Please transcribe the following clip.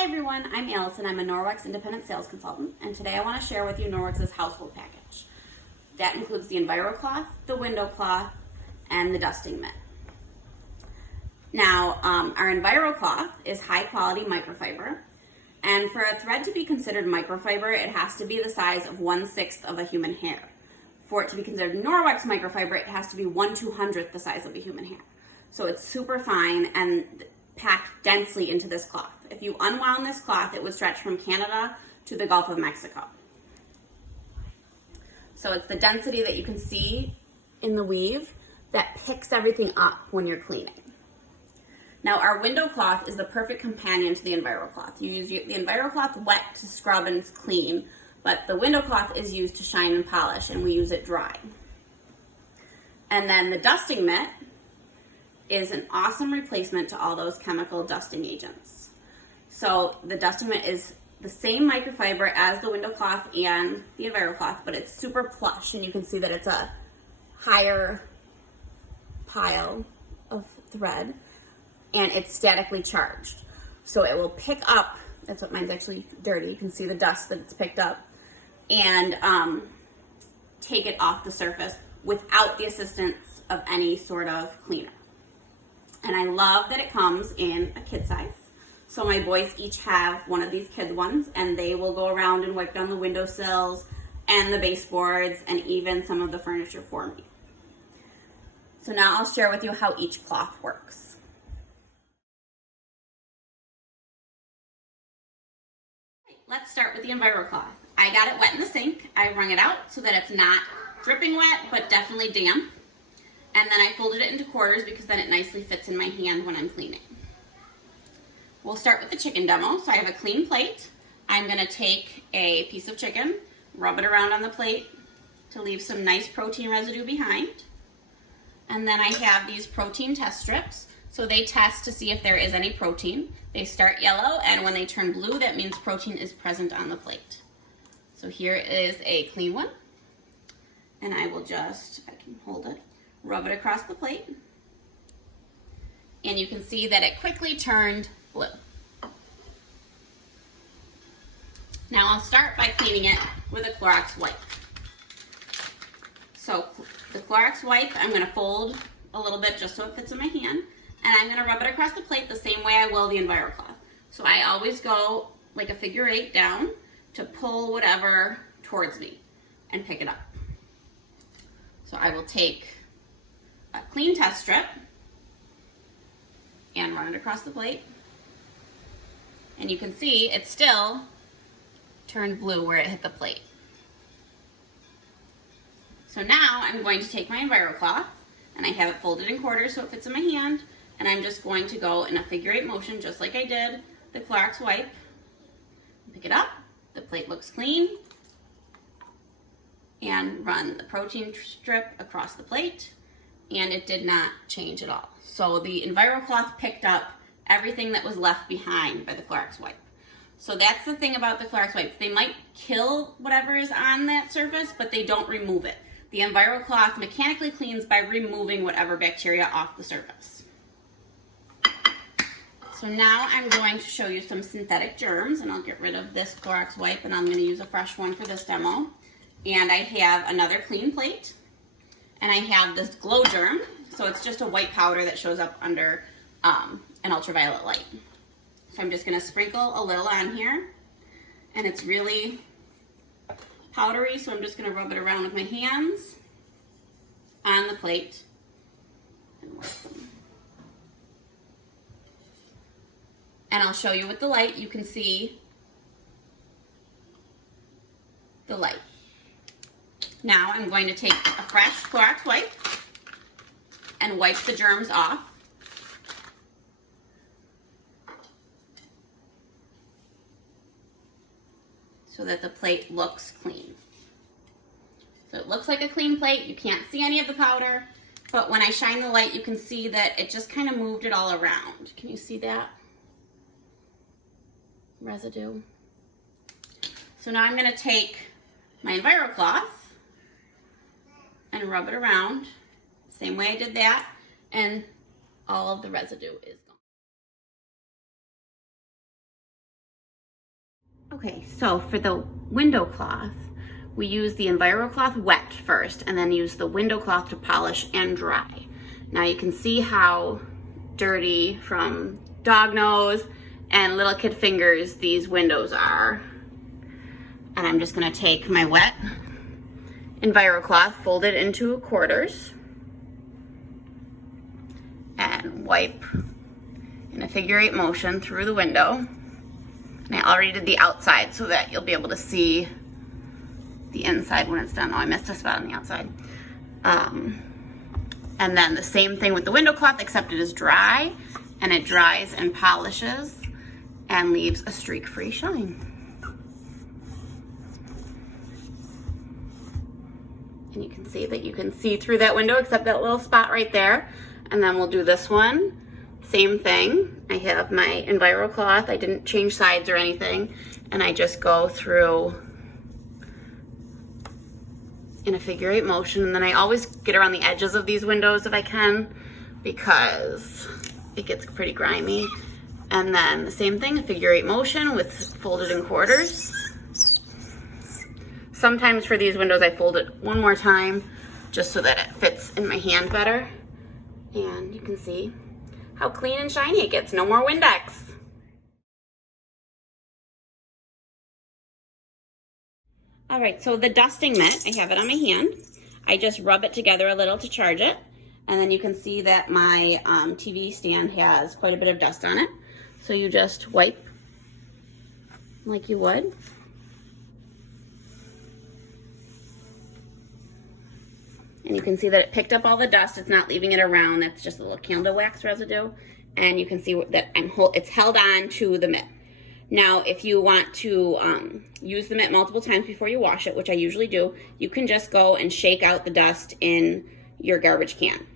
Hi everyone, I'm Allison. I'm a Norwex independent sales consultant, and today I want to share with you Norwex's household package. That includes the EnviroCloth, the window cloth, and the dusting mitt. Now, our EnviroCloth is high quality microfiber, and for a thread to be considered microfiber, it has to be the size of 1/6 of a human hair. For it to be considered Norwex microfiber, it has to be 1/200th the size of a human hair. So it's super fine and packed densely into this cloth. If you unwound this cloth, it would stretch from Canada to the Gulf of Mexico. So it's the density that you can see in the weave that picks everything up when you're cleaning. Now our window cloth is the perfect companion to the EnviroCloth. You use the EnviroCloth wet to scrub and clean, but the window cloth is used to shine and polish, and we use it dry. And then the dusting mitt is an awesome replacement to all those chemical dusting agents. So the dusting mitt is the same microfiber as the window cloth and the EnviroCloth, but it's super plush, and you can see that it's a higher pile of thread, and it's statically charged. So it will pick up, that's what mine's actually dirty, you can see the dust that it's picked up, and take it off the surface without the assistance of any sort of cleaner. And I love that it comes in a kid size. So my boys each have one of these kid ones, and they will go around and wipe down the windowsills and the baseboards and even some of the furniture for me. So now I'll share with you how each cloth works. Let's start with the EnviroCloth. I got it wet in the sink. I wrung it out so that it's not dripping wet, but definitely damp. And then I folded it into quarters because then it nicely fits in my hand when I'm cleaning. We'll start with the chicken demo. So I have a clean plate. I'm gonna take a piece of chicken, rub it around on the plate to leave some nice protein residue behind. And then I have these protein test strips. So they test to see if there is any protein. They start yellow, and when they turn blue, that means protein is present on the plate. So here is a clean one. And I will just, if I can hold it, rub it across the plate, and you can see that it quickly turned blue. Now I'll start by cleaning it with a Clorox wipe. So the Clorox wipe, I'm going to fold a little bit just so it fits in my hand, and I'm going to rub it across the plate the same way I will the EnviroCloth. So I always go like a figure 8 down to pull whatever towards me and pick it up. So I will take a clean test strip and run it across the plate. And you can see it still turned blue where it hit the plate. So now I'm going to take my EnviroCloth, and I have it folded in quarters so it fits in my hand, and I'm just going to go in a figure 8 motion just like I did the Clorox wipe. Pick it up, the plate looks clean, and run the protein strip across the plate, and it did not change at all. So the EnviroCloth picked up everything that was left behind by the Clorox wipe. So that's the thing about the Clorox wipes. They might kill whatever is on that surface, but they don't remove it. The EnviroCloth mechanically cleans by removing whatever bacteria off the surface. So now I'm going to show you some synthetic germs, and I'll get rid of this Clorox wipe, and I'm going to use a fresh one for this demo. And I have another clean plate, and I have this glow germ. So it's just a white powder that shows up under an ultraviolet light. So I'm just going to sprinkle a little on here, and it's really powdery, so I'm just going to rub it around with my hands on the plate and work them. And I'll show you with the light. You can see the light. Now I'm going to take a fresh Clorox wipe and wipe the germs off. So that the plate looks clean. So it looks like a clean plate. You can't see any of the powder, but when I shine the light, you can see that it just kind of moved it all around. Can you see that residue? So now I'm going to take my EnviroCloth and rub it around, same way I did that, and all of the residue is Okay, so for the window cloth, we use the EnviroCloth wet first and then use the window cloth to polish and dry. Now you can see how dirty from dog nose and little kid fingers these windows are. And I'm just gonna take my wet EnviroCloth, fold it into quarters, and wipe in a figure-8 motion through the window. And I already did the outside so that you'll be able to see the inside when it's done. Oh, I missed a spot on the outside. And then the same thing with the window cloth, except it is dry, and it dries and polishes and leaves a streak-free shine. And you can see that you can see through that window except that little spot right there. And then we'll do this one. Same thing. I have my EnviroCloth. I didn't change sides or anything. And I just go through in a figure-8 motion. And then I always get around the edges of these windows if I can, because it gets pretty grimy. And then the same thing, a figure-8 motion with folded in quarters. Sometimes for these windows I fold it one more time just so that it fits in my hand better. And you can see how clean and shiny it gets. No more Windex. All right, so the dusting mitt, I have it on my hand. I just rub it together a little to charge it. And then you can see that my TV stand has quite a bit of dust on it. So you just wipe like you would. And you can see that it picked up all the dust. It's not leaving it around. That's just a little candle wax residue. And you can see that it's held on to the mitt. Now, if you want to use the mitt multiple times before you wash it, which I usually do, you can just go and shake out the dust in your garbage can.